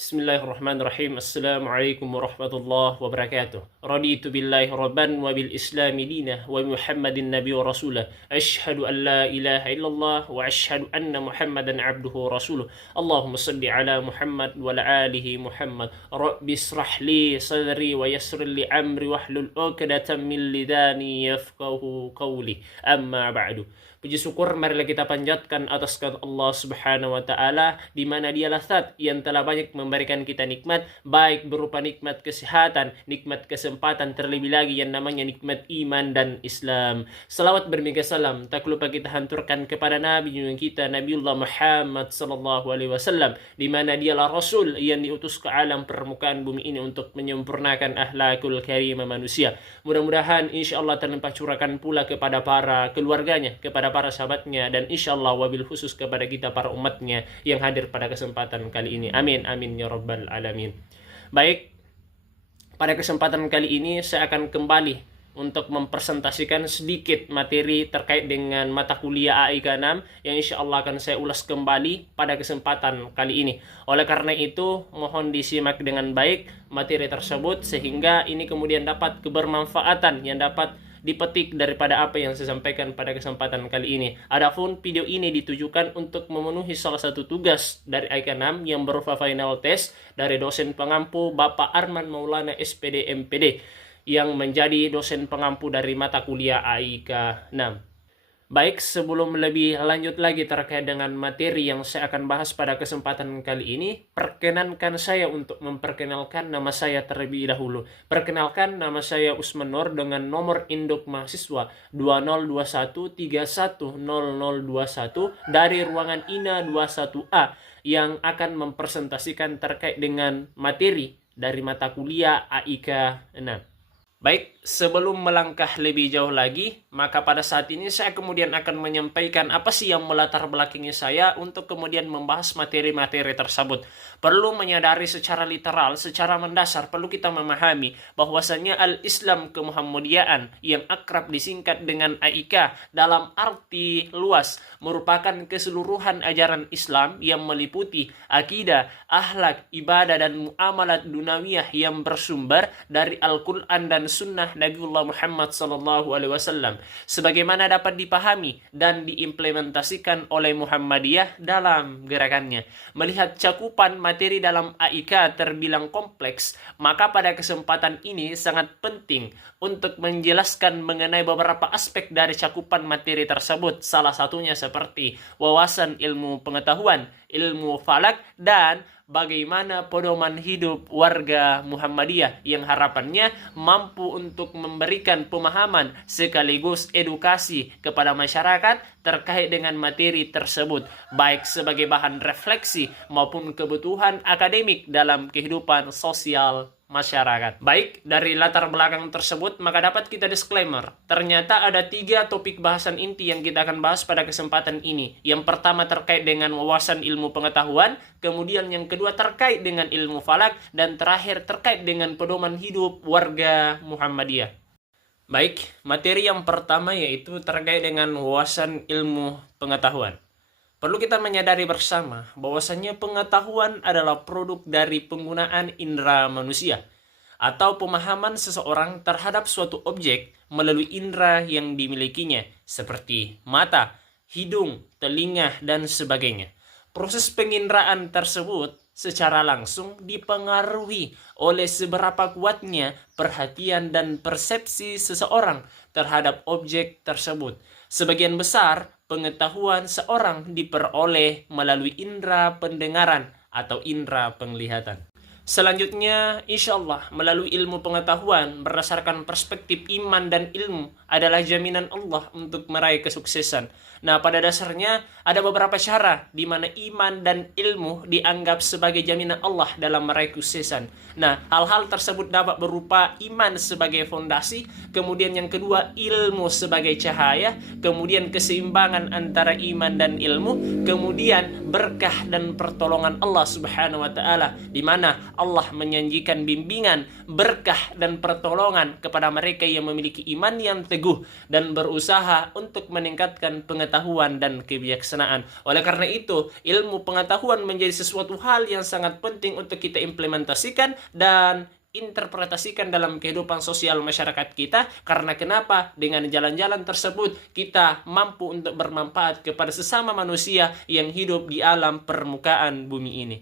Bismillahirrahmanirrahim. Assalamualaikum warahmatullahi wabarakatuh. Raditu billahi rabban wa bil islami dinah wa Muhammadin nabiy wa rasulah. Asyhadu an la ilaha illallah wa asyhadu anna Muhammadan abduhu wa rasuluh. Allahumma salli ala Muhammad wa ala alihi Muhammad. Rabbi israh li sadri wa yassir li amri wahlul 'uqdatam min lidani yafqahu qawli. Amma ba'du. Puji syukur marilah kita panjatkan atas kehadirat Allah Subhanahu wa taala, di mana Dialah Zat yang telah banyak memberikan kita nikmat, baik berupa nikmat kesehatan, nikmat kesempatan, terlebih lagi yang namanya nikmat iman dan Islam. Salawat bermega salam tak lupa kita hanturkan kepada Nabi kita Nabiullah Muhammad sallallahu alaihi wasallam, di mana Dialah Rasul yang diutus ke alam permukaan bumi ini untuk menyempurnakan akhlakul karimah manusia. Mudah-mudahan insyaallah terlimpah curahan pula kepada para keluarganya, kepada para sahabatnya, dan insyaallah wabil khusus kepada kita para umatnya yang hadir pada kesempatan kali ini. Amin amin ya rabbal alamin. Baik, pada kesempatan kali ini saya akan kembali untuk mempresentasikan sedikit materi terkait dengan mata kuliah AIK 6 yang insyaallah akan saya ulas kembali pada kesempatan kali ini. Oleh karena itu mohon disimak dengan baik materi tersebut sehingga ini kemudian dapat kebermanfaatan yang dapat dipetik daripada apa yang saya sampaikan pada kesempatan kali ini. Adapun video ini ditujukan untuk memenuhi salah satu tugas dari AIK 6 yang berupa final test dari dosen pengampu Bapak Arman Maulana SPD MPD yang menjadi dosen pengampu dari mata kuliah AIK 6. Baik, sebelum lebih lanjut lagi terkait dengan materi yang saya akan bahas pada kesempatan kali ini, perkenankan saya untuk memperkenalkan nama saya terlebih dahulu. Perkenalkan, nama saya Usman Nur dengan nomor induk mahasiswa 2021310021 dari ruangan INA 21A yang akan mempresentasikan terkait dengan materi dari mata kuliah AIK 6. Baik, sebelum melangkah lebih jauh lagi, maka pada saat ini saya kemudian akan menyampaikan apa sih yang melatar belakangi saya untuk kemudian membahas materi-materi tersebut. Perlu menyadari secara literal, secara mendasar, perlu kita memahami bahwasanya Al-Islam Kemuhammadiyaan yang akrab disingkat dengan AIK dalam arti luas merupakan keseluruhan ajaran Islam yang meliputi akidah, akhlak, ibadah, dan muamalat dunawiyah yang bersumber dari Al-Quran dan Sunnah Nabiullah Muhammad sallallahu alaihi wasallam, sebagaimana dapat dipahami dan diimplementasikan oleh Muhammadiyah dalam gerakannya. Melihat cakupan materi dalam AIK terbilang kompleks, maka pada kesempatan ini sangat penting untuk menjelaskan mengenai beberapa aspek dari cakupan materi tersebut. Salah satunya seperti wawasan ilmu pengetahuan, ilmu falak, dan bagaimana pedoman hidup warga Muhammadiyah yang harapannya mampu untuk memberikan pemahaman sekaligus edukasi kepada masyarakat terkait dengan materi tersebut, baik sebagai bahan refleksi maupun kebutuhan akademik dalam kehidupan sosial masyarakat. Baik, dari latar belakang tersebut maka dapat kita disclaimer. Ternyata ada 3 topik bahasan inti yang kita akan bahas pada kesempatan ini. Yang pertama terkait dengan wawasan ilmu pengetahuan, kemudian yang kedua terkait dengan ilmu falak, dan terakhir terkait dengan pedoman hidup warga Muhammadiyah. Baik, materi yang pertama yaitu terkait dengan wawasan ilmu pengetahuan. Perlu kita menyadari bersama bahwasannya pengetahuan adalah produk dari penggunaan indera manusia atau pemahaman seseorang terhadap suatu objek melalui indera yang dimilikinya seperti mata, hidung, telinga, dan sebagainya. Proses penginderaan tersebut secara langsung dipengaruhi oleh seberapa kuatnya perhatian dan persepsi seseorang terhadap objek tersebut. Sebagian besar pengetahuan seorang diperoleh melalui indera pendengaran atau indera penglihatan. Selanjutnya, insyaallah melalui ilmu pengetahuan berdasarkan perspektif iman dan ilmu adalah jaminan Allah untuk meraih kesuksesan. Nah, pada dasarnya ada beberapa cara di mana iman dan ilmu dianggap sebagai jaminan Allah dalam meraih kesuksesan. Nah, hal-hal tersebut dapat berupa iman sebagai fondasi, kemudian yang kedua ilmu sebagai cahaya, kemudian keseimbangan antara iman dan ilmu, kemudian berkah dan pertolongan Allah Subhanahu wa taala, di mana Allah menjanjikan bimbingan, berkah dan pertolongan kepada mereka yang memiliki iman yang teguh dan berusaha untuk meningkatkan pengetahuan dan kebijaksanaan. Oleh karena itu, ilmu pengetahuan menjadi sesuatu hal yang sangat penting untuk kita implementasikan dan interpretasikan dalam kehidupan sosial masyarakat kita. Karena kenapa? Dengan jalan-jalan tersebut kita mampu untuk bermanfaat kepada sesama manusia yang hidup di alam permukaan bumi ini.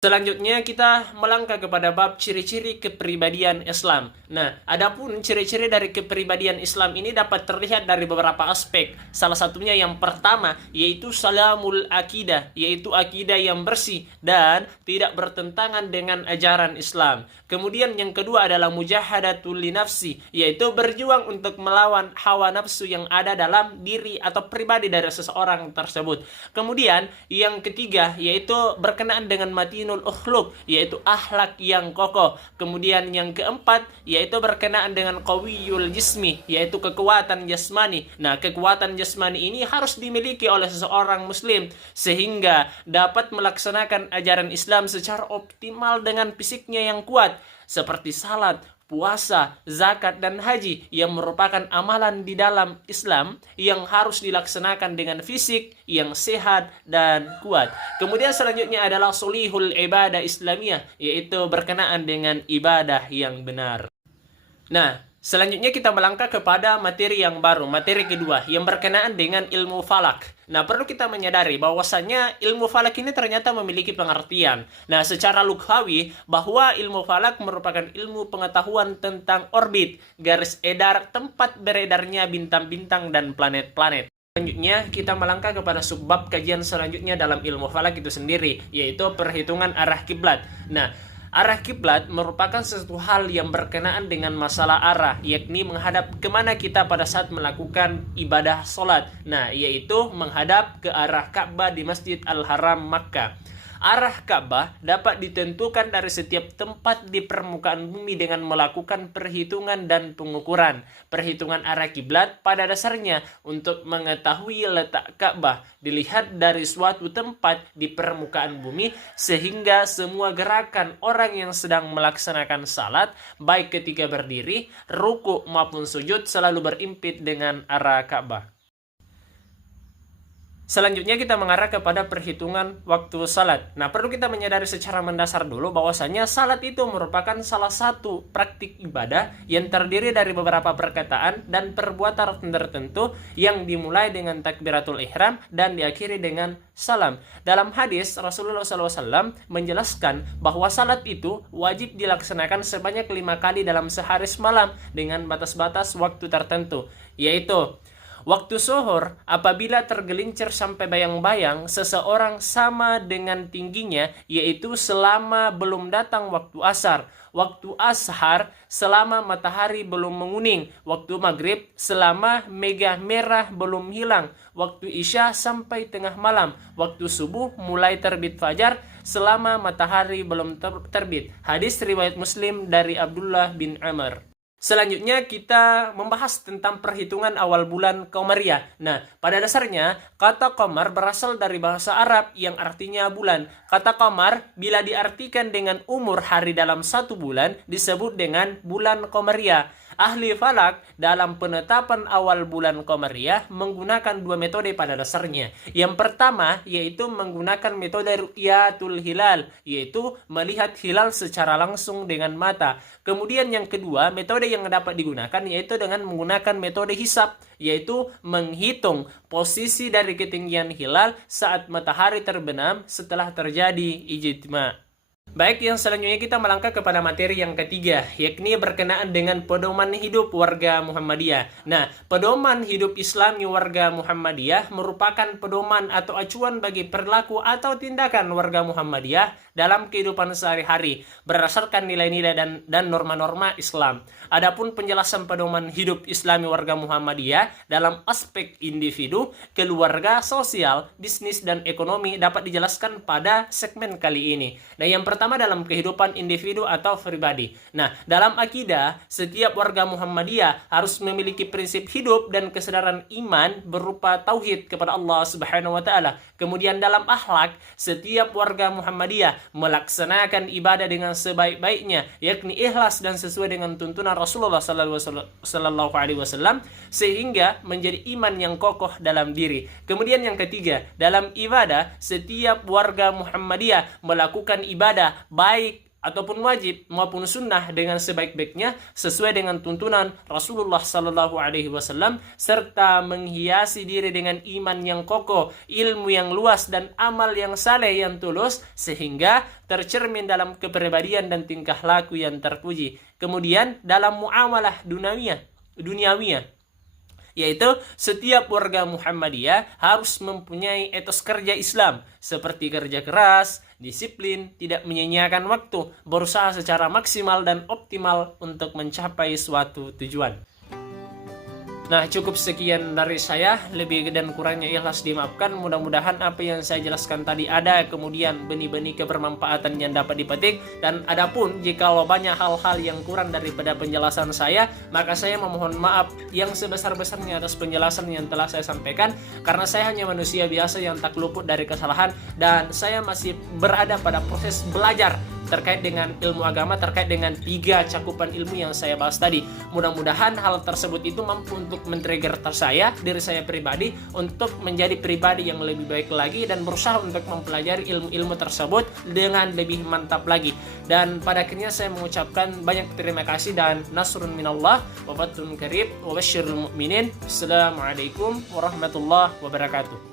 Selanjutnya kita melangkah kepada bab ciri-ciri kepribadian Islam. Nah, adapun ciri-ciri dari kepribadian Islam ini dapat terlihat dari beberapa aspek. Salah satunya yang pertama yaitu salamul akidah, yaitu akidah yang bersih dan tidak bertentangan dengan ajaran Islam. Kemudian yang kedua adalah mujahadatul linafsi, yaitu berjuang untuk melawan hawa nafsu yang ada dalam diri atau pribadi dari seseorang tersebut. Kemudian yang ketiga yaitu berkenaan dengan matinul ukhluk, yaitu akhlak yang kokoh. Kemudian yang keempat yaitu berkenaan dengan qawiyul jismi, yaitu kekuatan jasmani. Nah, kekuatan jasmani ini harus dimiliki oleh seseorang muslim sehingga dapat melaksanakan ajaran Islam secara optimal dengan fisiknya yang kuat, seperti salat, puasa, zakat, dan haji yang merupakan amalan di dalam Islam yang harus dilaksanakan dengan fisik yang sehat dan kuat. Kemudian selanjutnya adalah solihul ibadah Islamiyah, yaitu berkenaan dengan ibadah yang benar. Nah, selanjutnya kita melangkah kepada materi yang baru, materi kedua yang berkenaan dengan ilmu falak. Nah, perlu kita menyadari bahwasannya ilmu falak ini ternyata memiliki pengertian. Nah, secara lughawi bahwa ilmu falak merupakan ilmu pengetahuan tentang orbit, garis edar, tempat beredarnya bintang-bintang dan planet-planet. Selanjutnya kita melangkah kepada subbab kajian selanjutnya dalam ilmu falak itu sendiri, yaitu perhitungan arah kiblat. Nah, arah kiblat merupakan sesuatu hal yang berkenaan dengan masalah arah, yakni menghadap kemana kita pada saat melakukan ibadah sholat. Nah, yaitu menghadap ke arah Ka'bah di Masjid Al-Haram Makkah. Arah Ka'bah dapat ditentukan dari setiap tempat di permukaan bumi dengan melakukan perhitungan dan pengukuran. Perhitungan arah kiblat pada dasarnya untuk mengetahui letak Ka'bah dilihat dari suatu tempat di permukaan bumi, sehingga semua gerakan orang yang sedang melaksanakan salat, baik ketika berdiri, ruku maupun sujud, selalu berimpit dengan arah Ka'bah. Selanjutnya kita mengarah kepada perhitungan waktu salat. Nah, perlu kita menyadari secara mendasar dulu bahwasanya salat itu merupakan salah satu praktik ibadah yang terdiri dari beberapa perkataan dan perbuatan tertentu yang dimulai dengan takbiratul ihram dan diakhiri dengan salam. Dalam hadis, Rasulullah SAW menjelaskan bahwa salat itu wajib dilaksanakan sebanyak 5 kali dalam sehari semalam dengan batas-batas waktu tertentu, yaitu waktu zuhur apabila tergelincir sampai bayang-bayang seseorang sama dengan tingginya, yaitu selama belum datang waktu asar. Waktu ashar selama matahari belum menguning. Waktu maghrib selama mega merah belum hilang. Waktu isya sampai tengah malam. Waktu subuh mulai terbit fajar selama matahari belum terbit. Hadis riwayat Muslim dari Abdullah bin Amr. Selanjutnya kita membahas tentang perhitungan awal bulan Qamariyah. Nah, pada dasarnya kata qamar berasal dari bahasa Arab yang artinya bulan. Kata qamar bila diartikan dengan umur hari dalam satu bulan disebut dengan bulan Qamariyah. Ahli falak dalam penetapan awal bulan Qamariyah menggunakan dua metode pada dasarnya. Yang pertama yaitu menggunakan metode ru'yatul hilal, yaitu melihat hilal secara langsung dengan mata. Kemudian yang kedua, metode yang dapat digunakan yaitu dengan menggunakan metode hisab, yaitu menghitung posisi dari ketinggian hilal saat matahari terbenam setelah terjadi ijtima. Baik, yang selanjutnya kita melangkah kepada materi yang ketiga, yakni berkenaan dengan pedoman hidup warga Muhammadiyah. Nah, pedoman hidup Islami warga Muhammadiyah merupakan pedoman atau acuan bagi perilaku atau tindakan warga Muhammadiyah dalam kehidupan sehari-hari berdasarkan nilai-nilai dan norma-norma Islam. Adapun penjelasan pedoman hidup Islami warga Muhammadiyah dalam aspek individu, keluarga, sosial, bisnis, dan ekonomi dapat dijelaskan pada segmen kali ini. Nah, yang pertama pertama dalam kehidupan individu atau pribadi. Nah, dalam akidah, setiap warga Muhammadiyah harus memiliki prinsip hidup dan kesadaran iman berupa tauhid kepada Allah Subhanahu wa taala. Kemudian dalam akhlak, setiap warga Muhammadiyah melaksanakan ibadah dengan sebaik-baiknya, yakni ikhlas dan sesuai dengan tuntunan Rasulullah sallallahu alaihi wasallam, sehingga menjadi iman yang kokoh dalam diri. Kemudian yang ketiga, dalam ibadah, setiap warga Muhammadiyah melakukan ibadah baik ataupun wajib maupun sunnah dengan sebaik-baiknya sesuai dengan tuntunan Rasulullah sallallahu alaihi wasallam, serta menghiasi diri dengan iman yang kokoh, ilmu yang luas dan amal yang saleh yang tulus sehingga tercermin dalam kepribadian dan tingkah laku yang terpuji. Kemudian dalam muamalah duniawiyah, yaitu setiap warga Muhammadiyah harus mempunyai etos kerja Islam seperti kerja keras, disiplin, tidak menyia-nyiakan waktu, berusaha secara maksimal dan optimal untuk mencapai suatu tujuan. Nah, cukup sekian dari saya. Lebih dan kurangnya ikhlas dimaafkan. Mudah-mudahan apa yang saya jelaskan tadi ada kemudian benih-benih kebermanfaatan yang dapat dipetik. Dan adapun jikalau banyak hal-hal yang kurang daripada penjelasan saya, maka saya memohon maaf yang sebesar-besarnya atas penjelasan yang telah saya sampaikan, karena saya hanya manusia biasa yang tak luput dari kesalahan, dan saya masih berada pada proses belajar terkait dengan ilmu agama, terkait dengan 3 cakupan ilmu yang saya bahas tadi. Mudah-mudahan hal tersebut itu mampu untuk men-trigger diri saya pribadi untuk menjadi pribadi yang lebih baik lagi dan berusaha untuk mempelajari ilmu-ilmu tersebut dengan lebih mantap lagi. Dan pada akhirnya saya mengucapkan banyak terima kasih dan nasrun minallah wa fathun qarib wa basyiril mu'minin. Assalamualaikum warahmatullahi wabarakatuh.